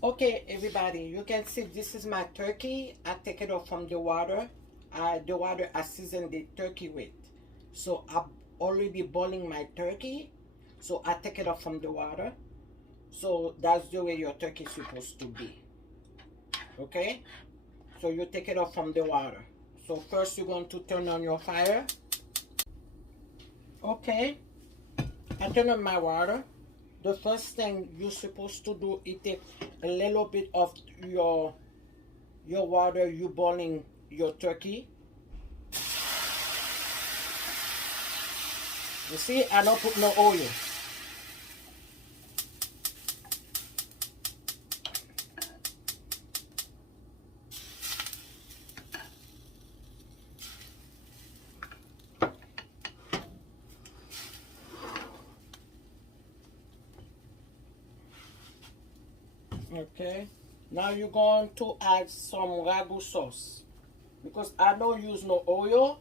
Okay, everybody, you can see this is my turkey. I take it off from the water. The water I season the turkey with. So I'm already boiling my turkey. So I take it off from the water. So that's the way your turkey is supposed to be. Okay? So you take it off from the water. So first you're going to turn on your fire. Okay, I turn on my water. The first thing you're supposed to do is take a little bit of your water. You boiling your turkey. You see, I don't put no oil. Okay, now you're going to add some ragu sauce because I don't use no oil.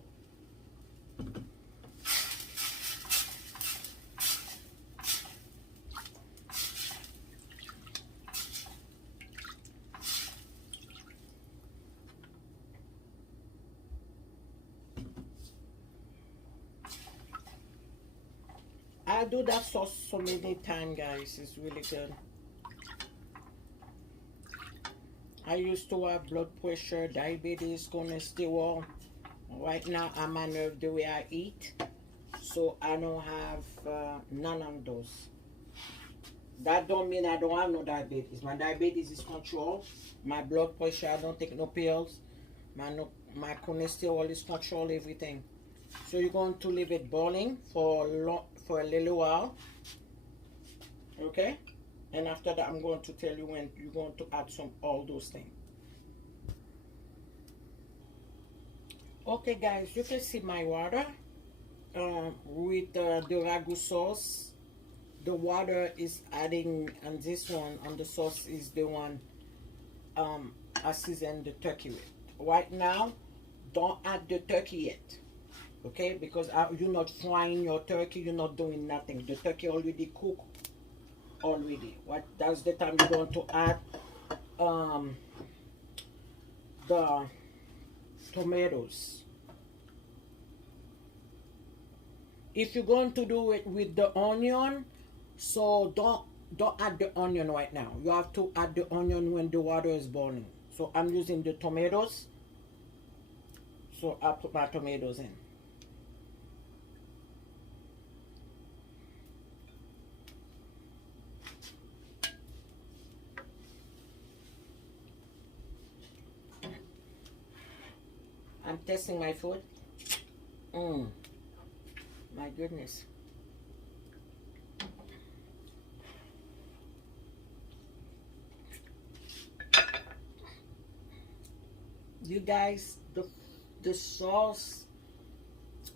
I do that sauce so many times, guys. It's really good. I used to have blood pressure, diabetes, cholesterol. Right now, I manage the way I eat, so I don't have none of those. That don't mean I don't have no diabetes. My diabetes is controlled. My blood pressure, I don't take no pills. My cholesterol is controlled, everything. So you're going to leave it boiling for a little while. Okay? And after that, I'm going to tell you when you're going to add all those things. Okay, guys, you can see my water with the ragu sauce. The water is adding, and this one on the sauce is the one I season the turkey with. Right now, don't add the turkey yet, okay? Because you're not frying your turkey, you're not doing nothing. The turkey already cooked already. That's the time you're going to add the tomatoes. If you're going to do it with the onion, so don't add the onion right now. You have to add the onion when the water is boiling. So I'm using the tomatoes. So I put my tomatoes in. I'm testing my food. My goodness. You guys, the sauce,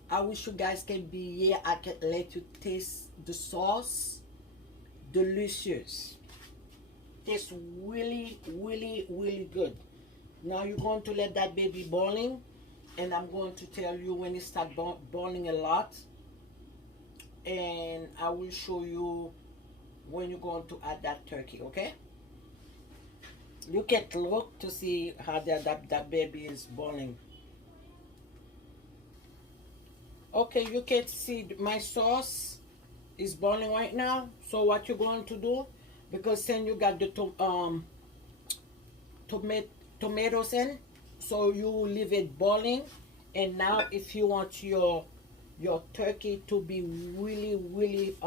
I wish you guys can be here. I can let you taste the sauce. Delicious. Tastes really, really, really good. Now you're going to let that baby boiling, and I'm going to tell you when it starts boiling a lot, and I will show you when you're going to add that turkey. Okay? You can look to see how that baby is boiling. Okay, you can see my sauce is boiling right now. So what you're going to do, because then you got the tomatoes in, so you leave it boiling. And now if you want your turkey to be really, really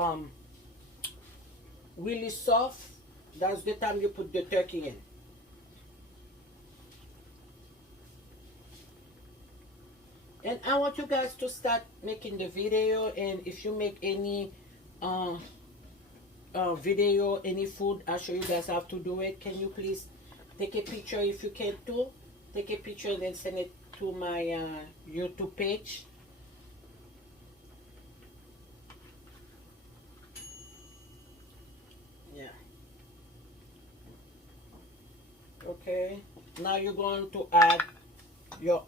really soft, that's the time you put the turkey in. And I want you guys to start making the video, and if you make any video, any food, I'll show you guys how to do it. Can you please take a picture if you can too? Take a picture and then send it to my YouTube page. Yeah. Okay. Now you're going to add your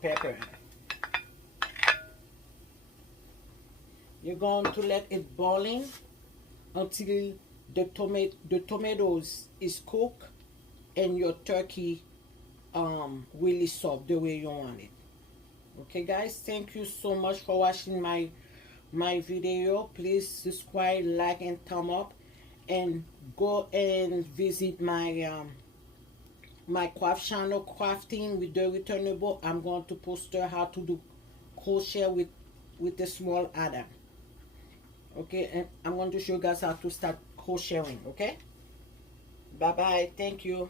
pepper. You're going to let it boiling until the tomatoes is cooked and your turkey really soft the way you want it. Okay guys, thank you so much for watching my video. Please subscribe, like, and thumb up, and go and visit my craft channel, crafting with the returnable. I'm going to post her how to do crochet with a small Adam. Okay, and I'm going to show you guys how to start crocheting. Okay, bye bye, thank you.